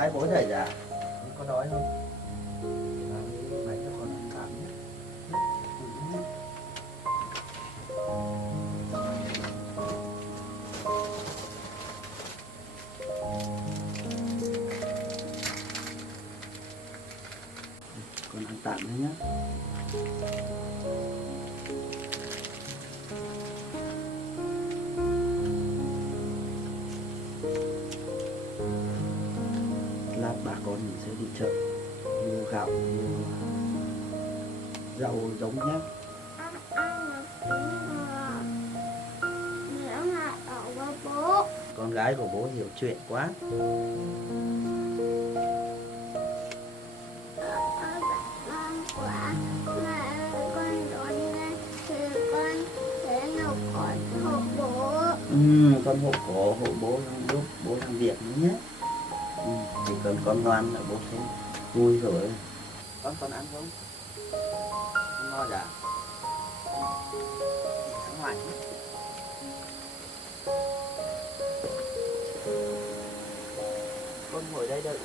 gái bố thầy dạ. Có đói không? Để làm cái bánh cho con ăn tạm nhé. Con ăn tạm thôi nhé. Lát bà con mình sẽ đi chợ mua gạo, mua rau giống nhé. Con gái của bố hiểu chuyện quá. Con hộ cổ hộ bố lúc bố làm việc nữa nhé. Chỉ cần con ngoan là bố sẽ vui rồi. Con ăn không? Con ngon dạ. Ăn ngoài nhé. Con ngồi đây đợi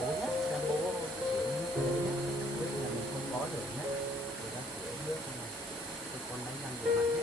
bố nhé, xem bố sửa nước nhé. Nước là mình không có được nhé. Người ta sửa nước này. Con đánh răng rửa mặt nhé.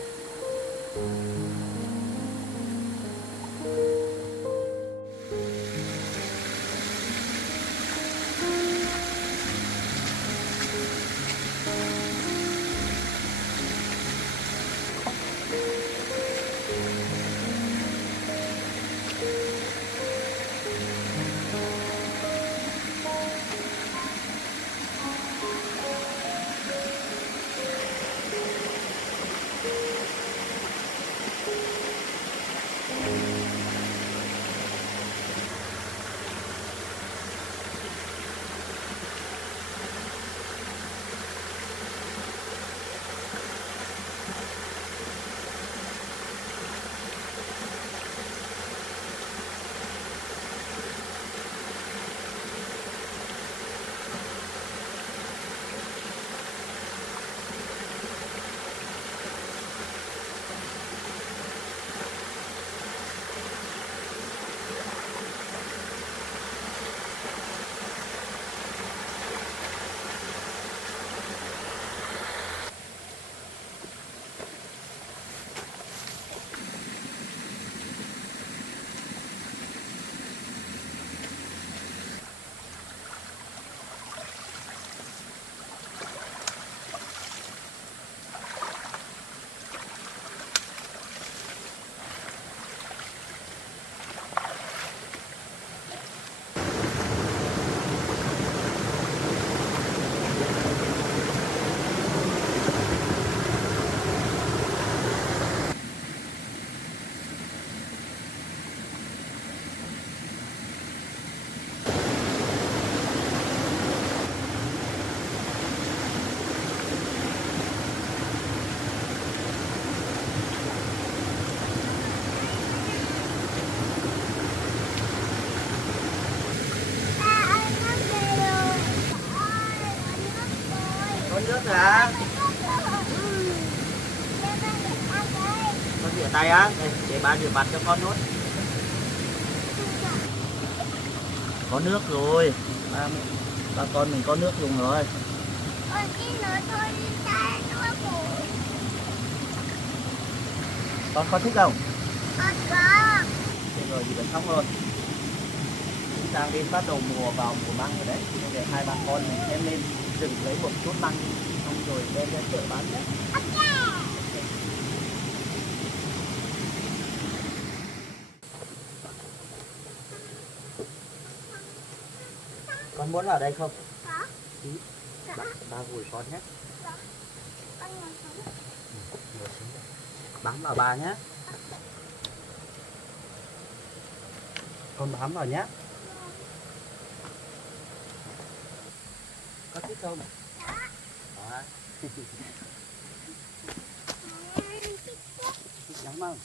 Có nước hả? Con rửa tay á? Để ba rửa mặt cho con nốt. Có nước rồi. Ba con mình có nước dùng rồi. Con có thích không? Thế rồi thì vẫn xong rồi. Chúng ta đến bắt đầu mùa vào mùa măng rồi đấy. Để hai bà con mình đem lên rừng lấy một chút măng xong rồi đem ra chợ bán nhé. Con muốn vào đây không? Có. Ba vùi con nhé. Bám vào ba nhé. Con bám vào nhé. Có thích không? Đó. Thích lắm không?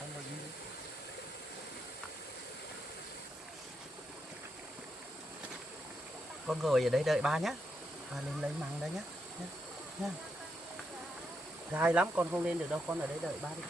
Con ngồi đi. Con ngồi ở đây đợi ba nhá. Ba lên lấy măng đây nhá. Nhá. Dài lắm con không lên được đâu, con ở đây đợi ba đi.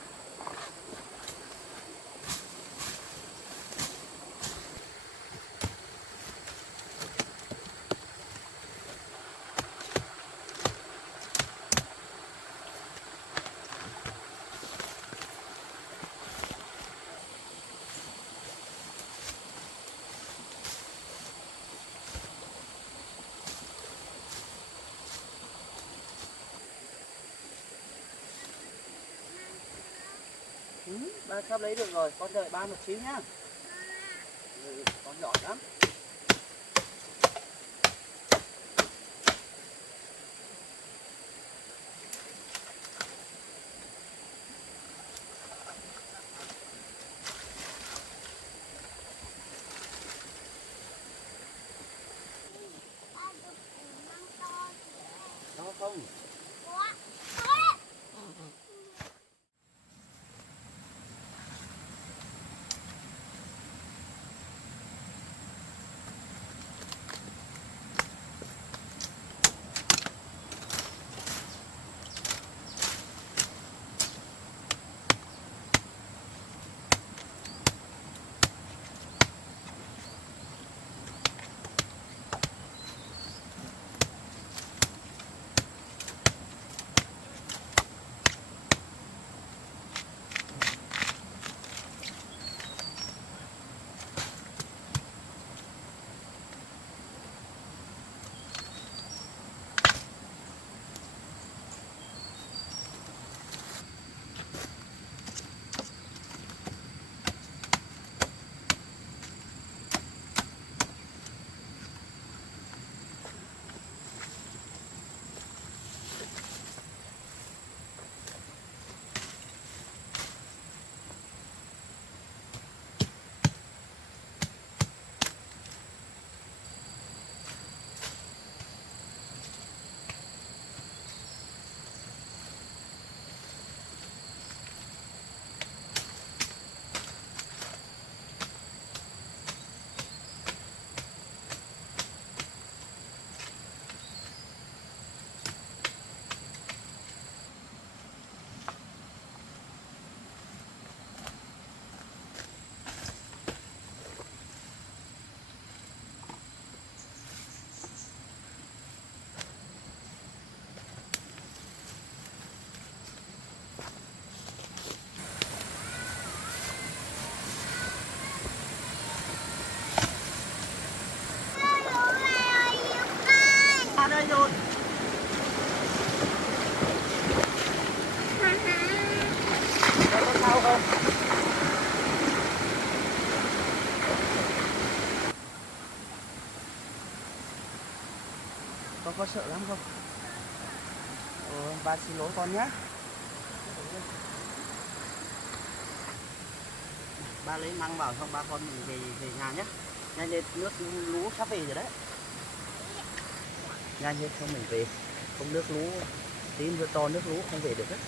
Ba sắp lấy được rồi, con đợi ba một xíu nhá. Con giỏi lắm. Đó không? Đây rồi. Có sao không? Con có sợ lắm không? Ba xin lỗi con nhé. Ba lấy măng vào xong ba con mình về nhà nhé. Nhanh lên, nước lũ sắp về rồi đấy. Nhanh lên xong mình về. Không nước lũ, tí nữa to nước lũ không về được đấy.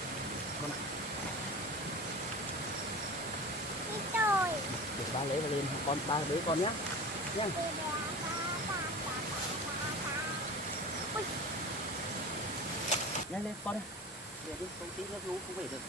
Con ạ. Để ba lấy vào lên, con ba lấy con nhé. Nhá. Nhanh lên con ơi. Về đi, không tí nước lũ không về được.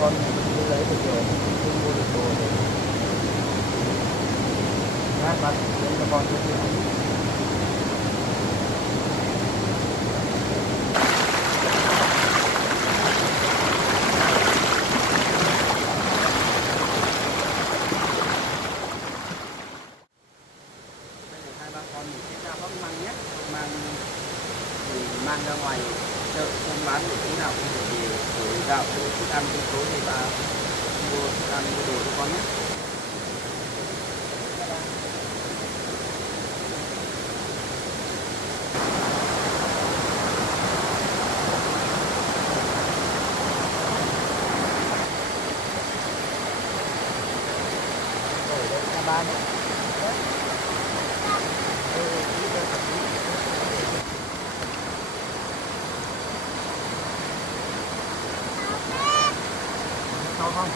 con đi lấy được rồi, không mua được đồ rồi. Lát bác lên cho con chút nữa. Hai ba con mình sẽ ra bóc măng nhé, mang thì mang ra ngoài chợ không bán được tí nào không được, thì đổi gạo đổi thức ăn trong tối thì bà mua thức ăn mua đồ cho con nhé. Rồi đây là ba nữa. Sao không?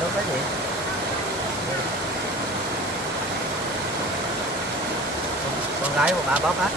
Đâu cái gì? Con gái của bà bóp á.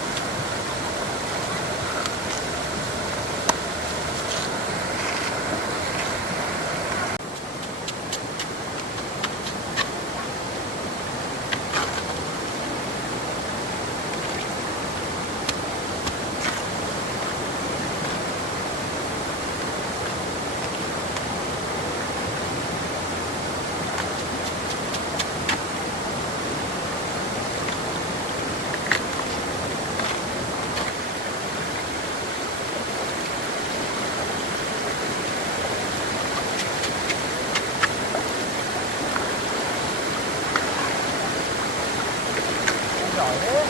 Giỏi thế,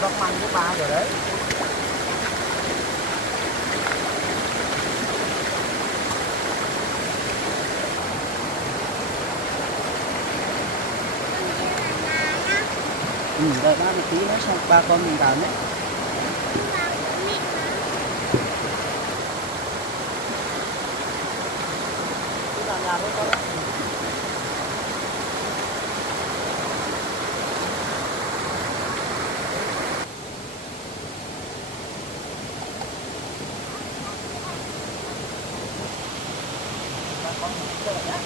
bóc măng của ba rồi đấy. Đợi ba một tí nữa xong ba con mình vào nhé. Đi vào nhà với con. Con mình chơi nhé.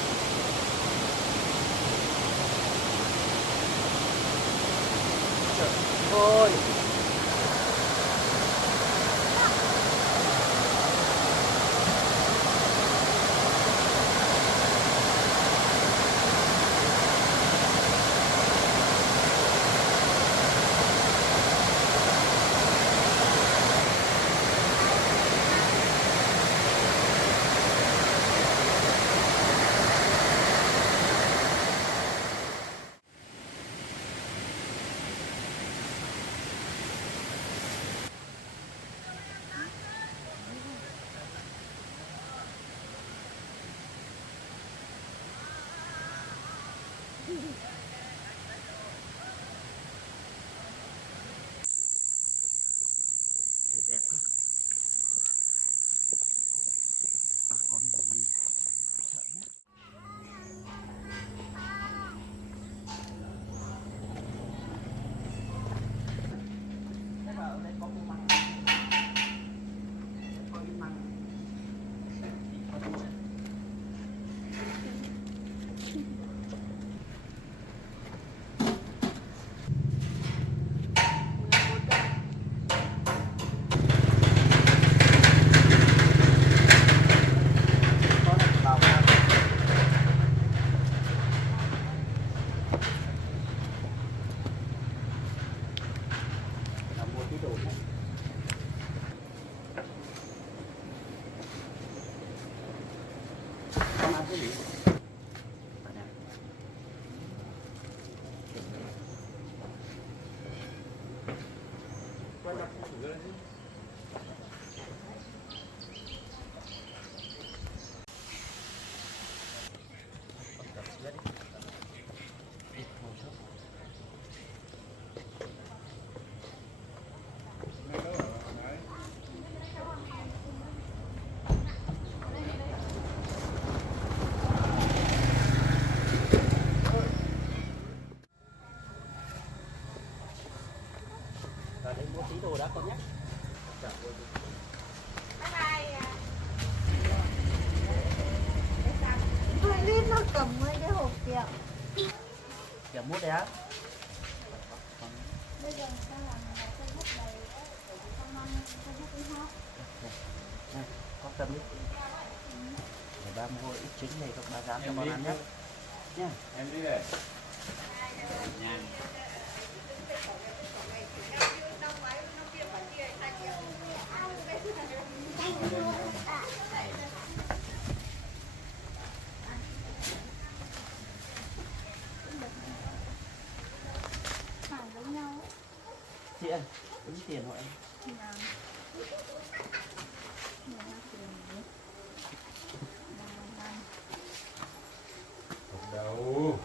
Thôi. Đẹp quá. À, con gì? Sợ nhé. Thế mà ở đây có mua măng. Có ít măng. Mua tí đồ này. Con ăn cái gì? Ready? cầm nguyên cái hộp kẹo. Kẹo mút đấy á. Bây giờ người ta làm cây hút đầy đấy, bởi vì con mang cây hút đi hot. Này, có tâm ít. Để ba mua ít trứng này các ba dám cho con ăn nhé. Nha. Em đi về. Nhà. Hàng với nhau. Chị ơi, tính tiền hộ em. Nào. Đâu.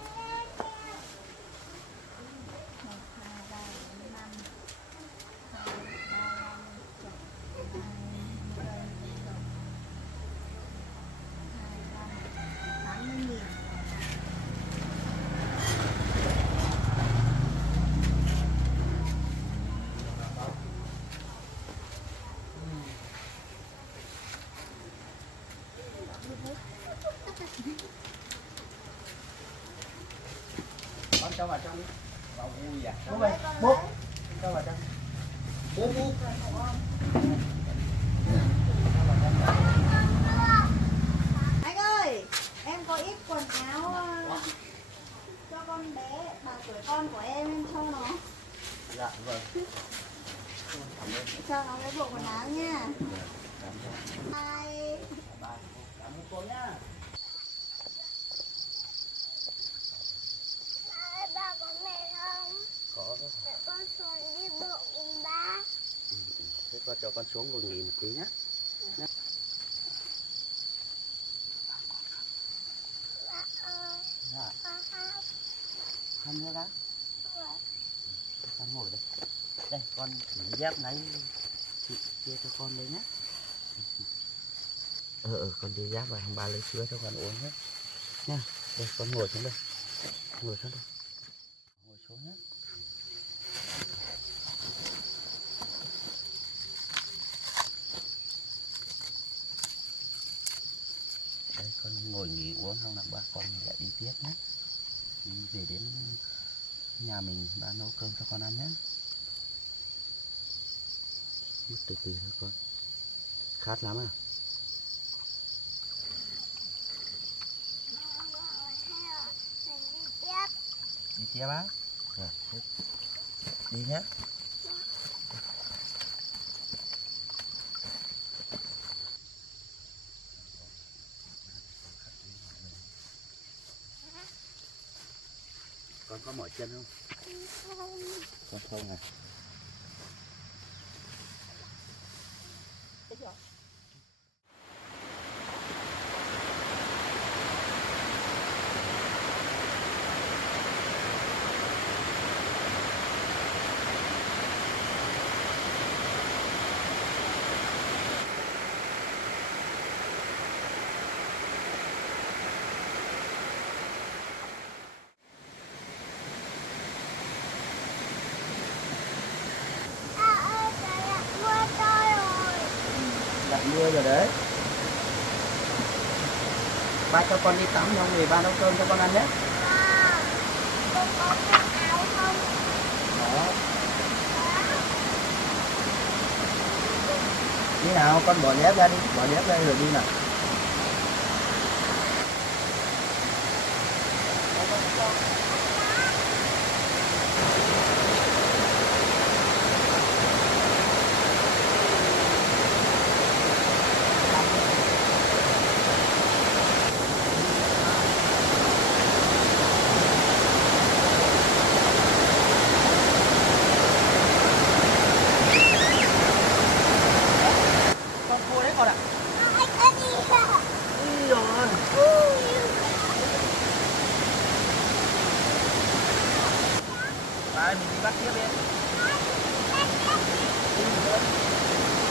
Con cho vào trong đi. Bao vui à? Bố ơi, bố. Cho vào trong. Bố bố. Anh ơi, em có ít quần áo cho con bé bằng tuổi con của em cho nó. Dạ vâng. Cho nó cái bộ quần áo nha. Cảm ơn. Bye. Bye. Cảm ơn cô nhá. Ba có mẹ không? Có. Để con xuống đi bộ cùng ba. Thế con cho con xuống ngồi nghỉ một tí nhé. Ba ơi, Dạ. con không. Ăn nữa đã. Vâng. Con ngồi đây. Đây, con thử dép lấy chị chia cho con đấy nhé. Con đi dép và ba lấy sữa cho con uống nhé. Nha. Đây, con ngồi xuống đây. Ngồi xuống đây. Ngồi xuống nhé. Đây, con ngồi nghỉ uống xong là ba con lại đi tiếp nhé. Đi về đến nhà mình ba nấu cơm cho con ăn nhé. Mất từ từ thôi con. Khát lắm à? Con gọi theo. Mình đi tiếp. Đi tiếp á? Rồi, thế đi nhé. Con có mỏi chân không? Không. Con không à? Ơi, trời ạ, mưa to rồi. Đặt mưa rồi đấy. Ba cho con đi tắm xong rồi ba nấu cơm cho con ăn nhé. À, con có quần áo không? Đó. Đi nào, con bỏ dép ra đi. Bỏ dép ra rồi đi nào. Con cua đấy con ạ. Anh có đi hả? Đi rồi. Đấy, mình đi bắt tiếp đi. Đi nữa.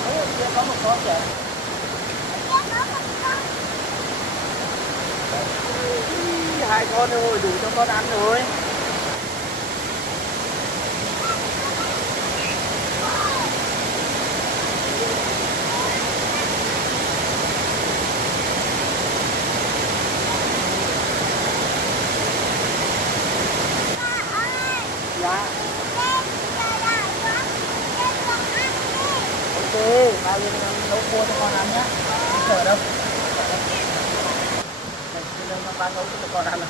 Đấy, kia có một con kìa. Hai con rồi, đủ cho con ăn rồi. ba nấu cho con ăn.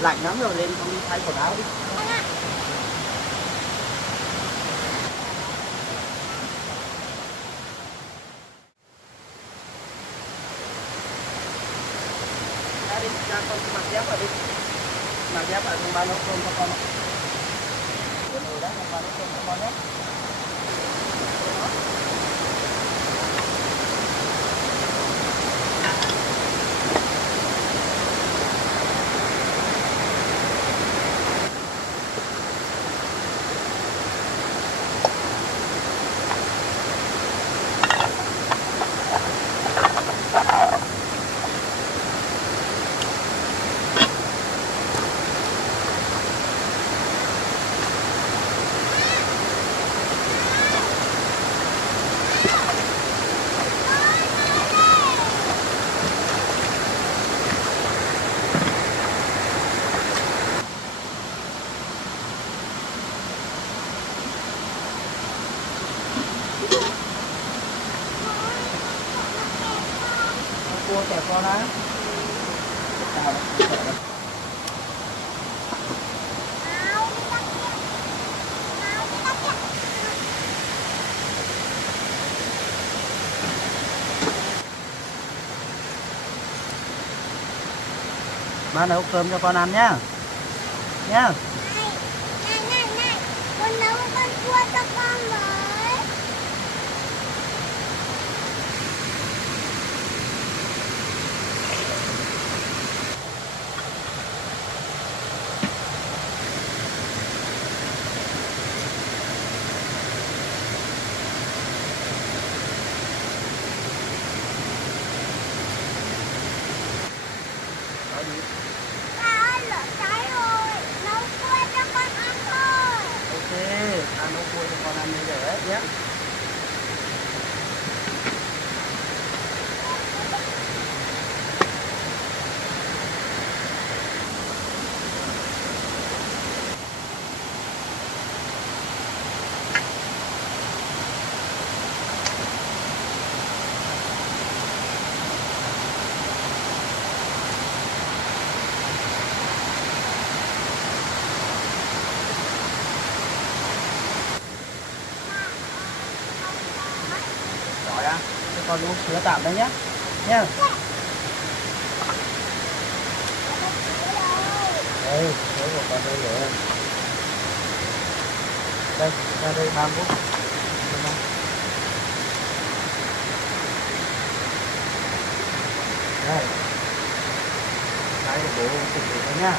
Lạnh lắm rồi, lên không đi thay quần áo đi. Đi ra con mặc dép vào đi. Mặc dép vào con ba nấu cơm cho con. Rồi đấy, con ba nấu cơm cho con nhé. Cua kẹp con á. Ba nấu cơm cho con ăn nhá. Nhá. Này, con nấu con cua cho con với. Ba ơi, lửa cháy rồi, nấu cua cho con ăn thôi. Ok, ăn nấu cua cho con ăn như vậy nhé. Rồi á, cho con uống sữa tạm đấy nhé. Nha. Đây, sữa của con đây rồi. Đây, ra đây 3 phút. Đây. Đây là bố phục vụ thôi nha.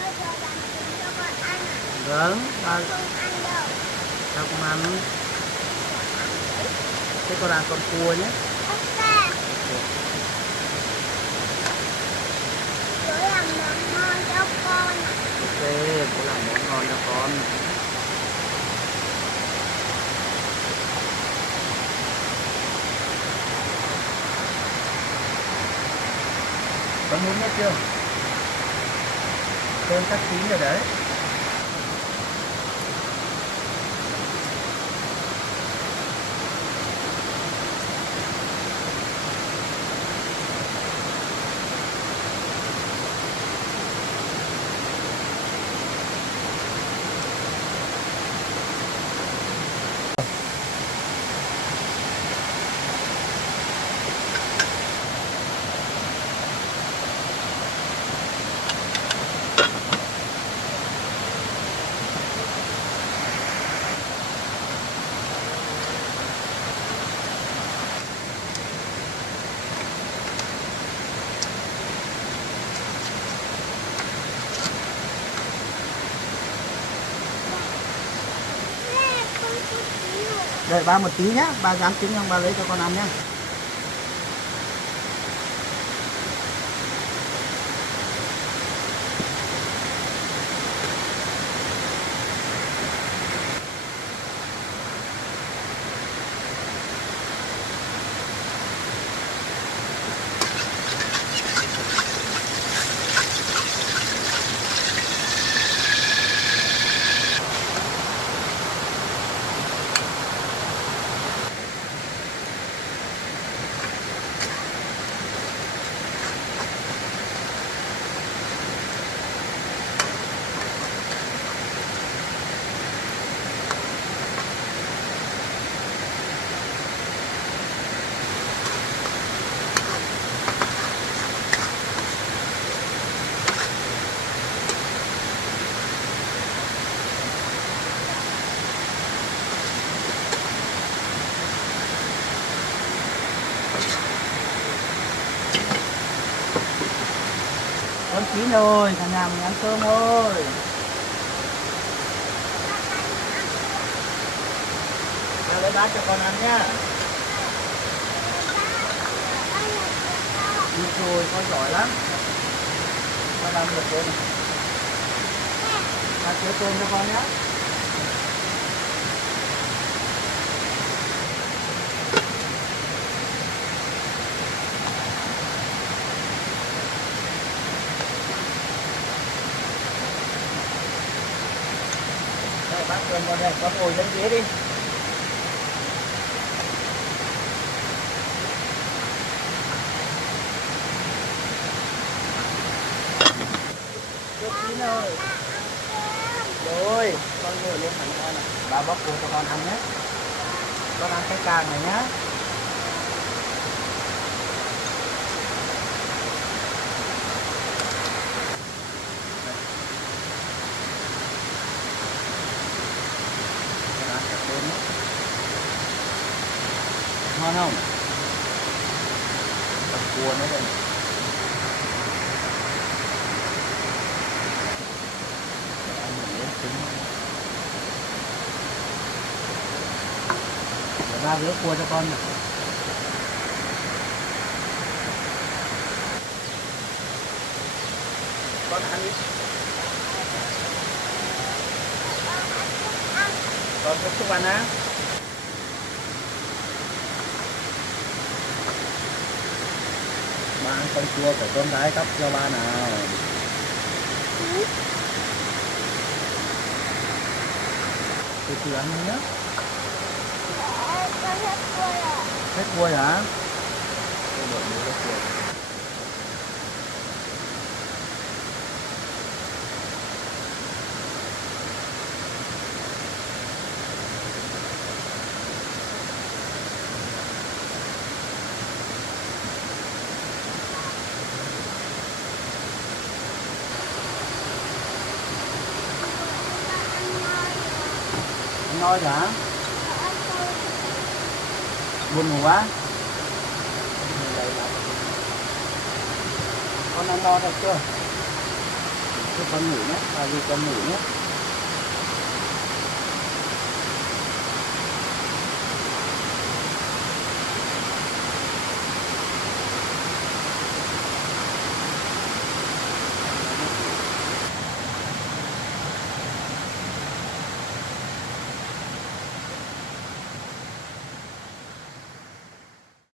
Bây giờ làm trứng cho con ăn à? Vâng, ba Không ăn đâu. cho con ăn. Thế con ăn con cua nhé. Ok. Bố làm món ngon cho con à? Ok, bố làm món ngon cho con. Con muốn hết chưa? Cơm sắp chín rồi đấy. Nè, con chút xíu. Đợi ba một tí nhá, ba dám trứng xong ba lấy cho con ăn nhá. Con chín rồi, cả nhà mình ăn cơm thôi. Nào lấy bát cho con ăn nhá. Được rồi, con giỏi lắm. Con làm được rồi này. Ăn chứa cơm cho con nhé. Đây, bác cơm con đây, con ngồi lên ghế đi. Chút chín rồi. Rồi, con ngồi lên thẳng con này. Bà bóc vô cho con ăn nhé. Con ăn cái càng này nhé. Con ăn cả cơm nhé. Ngon không? Tập cua nữa đây. Ăn một miếng trứng. Để ba bữa cua cho con này. Con ăn đi. Con có xúc ăn á. Ba ăn con cua của con gái cắp cho ba nào. Từ từ ăn nhé. Con hết cua rồi. Hết cua hả? Tôi đợi nữa hết cua. Ăn no hả? Buồn ngủ quá. Con ăn no thật chưa? Cho con ngủ nhé, vì con ngủ nhé.